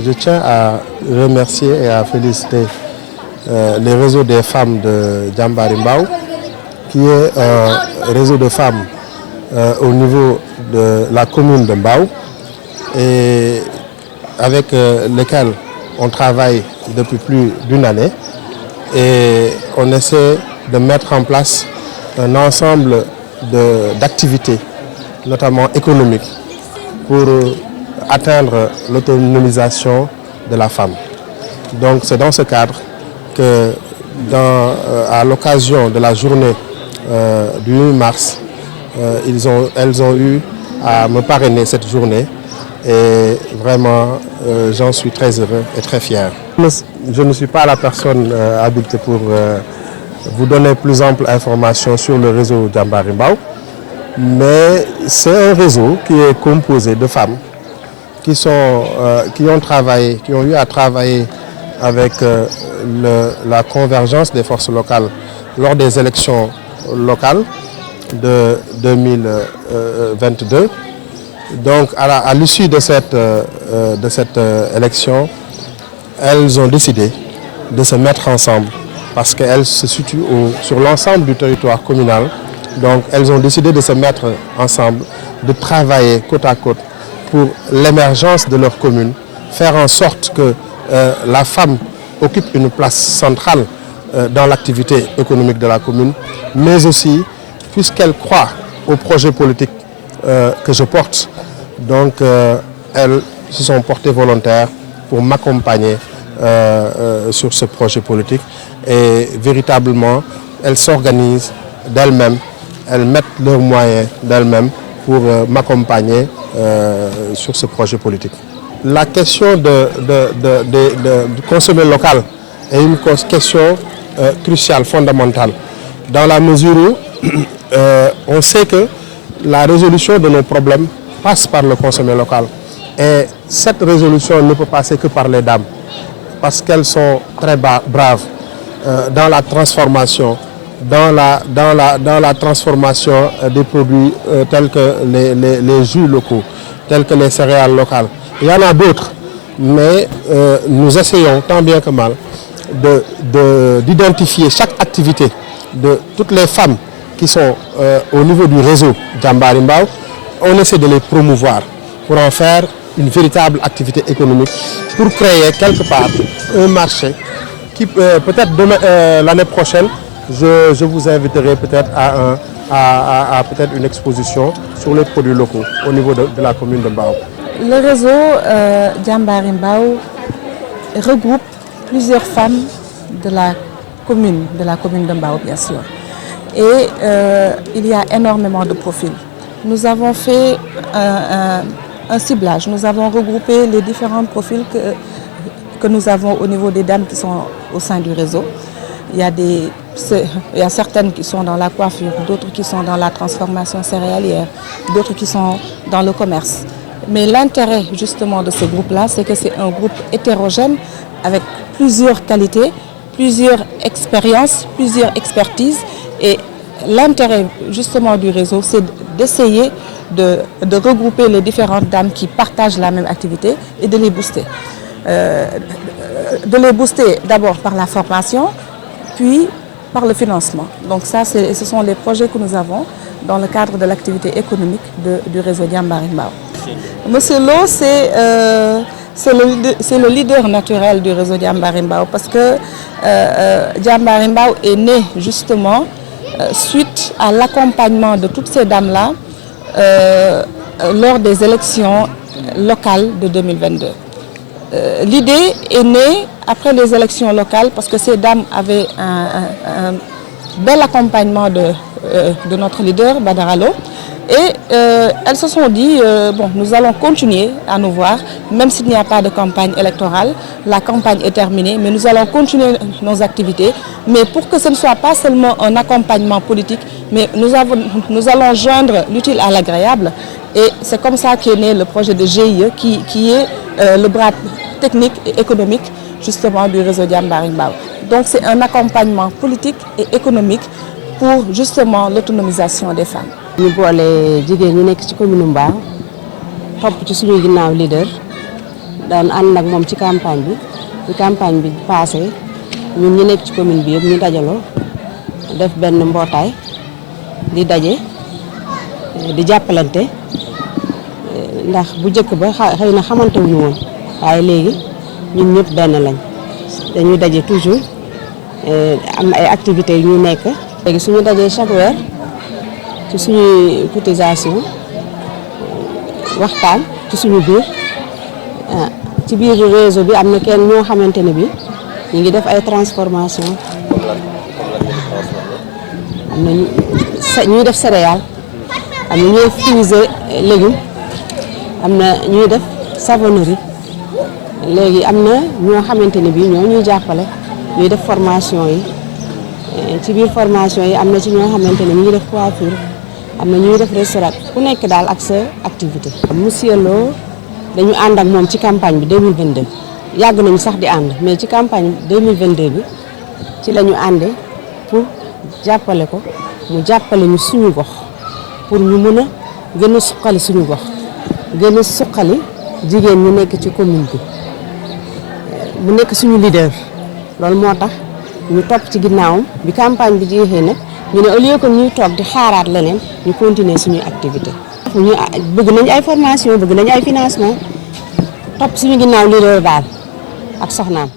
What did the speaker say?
Je tiens à remercier et à féliciter les réseaux des femmes de Diambary Mbao, qui est un réseau de femmes au niveau de la commune de Mbao et avec lesquelles on travaille depuis plus d'une année et on essaie de mettre en place un ensemble d'activités, notamment économiques, pour atteindre l'autonomisation de la femme. Donc c'est dans ce cadre que à l'occasion de la journée du 8 mars, elles ont eu à me parrainer cette journée et vraiment j'en suis très heureux et très fier. Je ne suis pas la personne habilitée pour vous donner plus ample information sur le réseau Diambary Mbao, mais c'est un réseau qui est composé de femmes qui ont eu à travailler avec la convergence des forces locales lors des élections locales de 2022. Donc à l'issue de cette élection, elles ont décidé de se mettre ensemble parce qu'elles se situent sur l'ensemble du territoire communal. Donc elles ont décidé de se mettre ensemble, de travailler côte à côte pour l'émergence de leur commune, faire en sorte que la femme occupe une place centrale dans l'activité économique de la commune, mais aussi puisqu'elle croit au projet politique que je porte. Donc elles se sont portées volontaires pour m'accompagner sur ce projet politique et véritablement elles s'organisent d'elles-mêmes, elles mettent leurs moyens d'elles-mêmes pour m'accompagner sur ce projet politique. La question du consommer local est une question cruciale, fondamentale, dans la mesure où on sait que la résolution de nos problèmes passe par le consommer local. Et cette résolution ne peut passer que par les dames, parce qu'elles sont très braves dans la transformation, dans la transformation des produits tels que les jus locaux, tels que les céréales locales. Il y en a d'autres, mais nous essayons tant bien que mal d'identifier chaque activité de toutes les femmes qui sont au niveau du réseau Diambary Mbao. On essaie de les promouvoir pour en faire une véritable activité économique, pour créer quelque part un marché qui peut-être l'année prochaine, je vous inviterai peut-être à peut-être une exposition sur les produits locaux au niveau de la commune de Mbao. Le réseau Diambary Mbao regroupe plusieurs femmes de la commune de Mbao, bien sûr. Et il y a énormément de profils. Nous avons fait un ciblage, nous avons regroupé les différents profils que nous avons au niveau des dames qui sont au sein du réseau. Il y a certaines qui sont dans la coiffure, d'autres qui sont dans la transformation céréalière, d'autres qui sont dans le commerce. Mais l'intérêt justement de ce groupe-là, c'est que c'est un groupe hétérogène avec plusieurs qualités, plusieurs expériences, plusieurs expertises. Et l'intérêt justement du réseau, c'est d'essayer de regrouper les différentes dames qui partagent la même activité et de les booster. De les booster d'abord par la formation, puis par le financement. Donc ça, ce sont les projets que nous avons dans le cadre de l'activité économique du réseau Diambary Mbao. Monsieur Lo, c'est le leader naturel du réseau Diambary Mbao parce que Diambary Mbao est né justement suite à l'accompagnement de toutes ces dames-là lors des élections locales de 2022. L'idée est née après les élections locales parce que ces dames avaient un bel accompagnement de notre leader, Badara Lo. Et elles se sont dit, bon, nous allons continuer à nous voir, même s'il n'y a pas de campagne électorale. La campagne est terminée, mais nous allons continuer nos activités. Mais pour que ce ne soit pas seulement un accompagnement politique, mais nous allons joindre l'utile à l'agréable. Et c'est comme ça qu'est né le projet de GIE, qui est le bras technique et économique, justement, du réseau Jambaari Mbao. Donc c'est un accompagnement politique et économique pour, justement, l'autonomisation des femmes. ñu boole jigéen ñi nekk ci commune Mbao topp ci suñu ginnaaw leader daan ànd nag moom ci campagne bi passé ñun ñi nekk ci commune bi yëpp ñu dajaloo def benn mbootaay di daje di jàppalante ndax bu njëkk ba xëy na xamante wuñu woon waaye léegi ñun ñëpp benn lañ dañuy daje toujours am ay activités yu ñu nekk léegi suñu dajee chaque weer ci suñuy cotisation waxtaan ci suñu biir ci biir réseau bi am na kenn ñoo xamante ne bi ñu ngi def ay transformation am na ñuy def céréales am na ñuy fuser légumes am na ñuy def savonnerie léegi am na ñoo xamante ne bi ñoo ñuy jàppale ñuy def formation yi ci biir formation yi am na ci ñoo xamante ne ñu ngi def coiffure am na ñuy def restaurant ku nekk daal ak sa activité. Monsieur Lo dañu ànd ak moom ci campagne bi 2022 yàgg nañu sax di ànd mais ci campagne 2022 bi ci la ñu àndee pour jàppale ko mu jàppale ñu suñu gox pour ñu mën a gën a suqali suñu gox gën a suqali jigéen ñi nekk ci commune bi mu nekk suñu leader loolu moo tax ñu topp ci ginnaawam bi campagne bi jeexee nag. ñu ne au lieu que ñuy toog di xaaraat leneen ñu continuer suñuy activité ñu bëgg nañ ay formation bëgg nañ ay financement topp suñu ginnaaw leader daal ak soxnaam